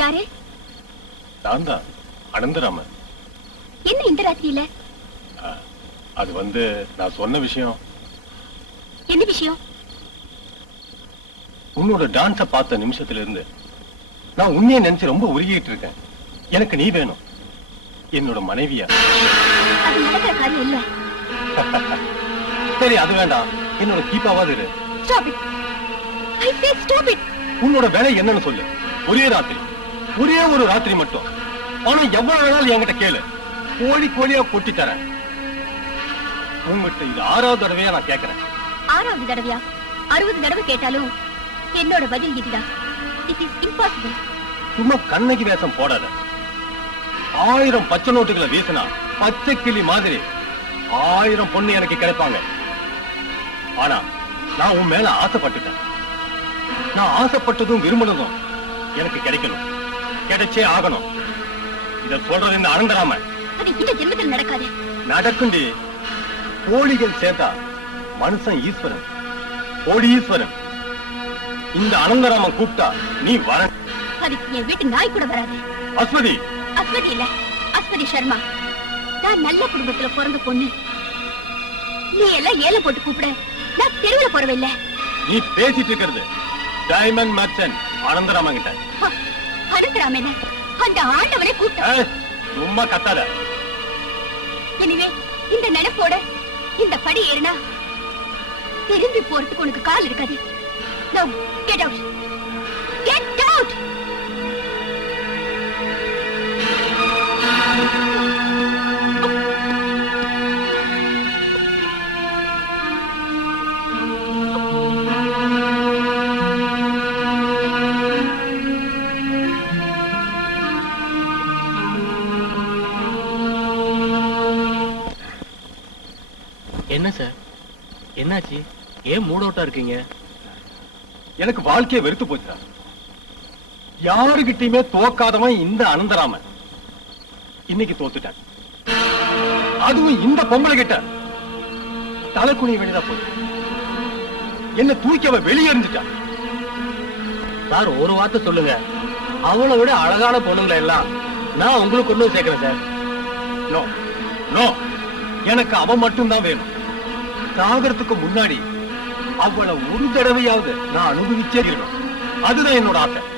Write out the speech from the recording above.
யாரு? நான் தான் அனந்தராமன். என்ன இந்த ராத்திரியில? அது வந்து நான் சொன்ன விஷயம். என்ன விஷயம்? உன்னோட டான்ஸ பார்த்த நிமிஷத்துல இருந்து நான் உண்மையை நினைச்சு ரொம்ப உருகிட்டு இருக்கேன். எனக்கு நீ வேணும், என்னோட மனைவியா. அது நடக்கிற காரியம் இல்ல. சரி, அது வேண்டாம், என்னோட கீப்பாவாது இரு. Stop it. I say stop it. உன்னோட வேலை என்னன்னு சொல்லு. ஒரே ராத்திரி, ஒரே ஒரு ராத்திரி மட்டும். ஆனா எவ்வளவு வேணாலும் என்கிட்ட கேளு, கோழி கோழியா கொட்டி தரேன். உங்ககிட்ட இது 6வது தடவையா நான் கேட்கிறேன். 6வது தடவையா? 60 தடவை கேட்டாலும் என்னோட பதில் இதுதான். It is impossible. சும்மா கண்ணகி வேஷம் போடாத. 1000 பச்சை நோட்டுகளை வீசினா பச்சை கிளி மாதிரி 1000 பொண்ணு எனக்கு கிடைப்பாங்க. ஆனா நான் உன் மேல ஆசைப்பட்டுட்டேன். நான் ஆசைப்பட்டதும் விரும்பினதும் எனக்கு கிடைக்கணும், கிடைச்சே ஆகணும். இத சொல்றது இந்த அனந்தராமன். அது இந்த ஜென்மத்தில் நடக்காது. நடக்குண்டி. கோழிகள் சேர்த்தா மனுஷன் ஈஸ்வரன், கோடி ஈஸ்வரன். இந்த அனந்தராமன் கூப்பிட்டா நீ வர. அதுக்கு என் வீட்டு நாய் கூட வராது. அஸ்வதி. அஸ்வதி இல்ல, அஸ்வதி சர்மா. நான் நல்ல குடும்பத்துல பிறந்த பொண்ணு. நீ எல்லாம் ஏல போட்டு கூப்பிட நான் தெருவுல போறவில்லை. நீ பேசிட்டு இருக்கிறது டைமண்ட் மர்ச்சன்ட் அனந்தராமன் கிட்ட. அனந்தராமன் அந்த ஆண்டவனை கூப்பிட்ட. சும்மா கத்தாத. இனிமே இந்த நினைப்போட இந்த படி ஏறினா திரும்பி போறதுக்கு உனக்கு கால் இருக்காது. Now get out. Get out. என்ன சார், என்னாச்சு? ஏன் மூட் அவுட்டா இருக்கீங்க? எனக்கு வாழ்க்கையை வெறுத்து போச்சுடா. யாருகிட்டயுமே தோக்காதவன் இந்த அனந்தராமன். இன்னைக்கு தோத்துட்டான். அதுவும் இந்த பொம்பளை கிட்ட தலைக்குனி வெளியதா போச்சு. என்ன தூக்கி அவ வெளியே எறிஞ்சிட்டான். சார், ஒரு வார்த்தை சொல்லுங்க. அவளை விட அழகான பொண்ணுங்களை எல்லாம் நான் உங்களுக்கு கொண்டு சேர்க்கிறேன் சார். நோ நோ, எனக்கு அவ மட்டும்தான் வேணும். சாகரத்துக்கு முன்னாடி அவளை ஒரு தடவையாவது நான் அனுபவிச்சே இருக்கணும். அதுதான் என்னோட ஆசை.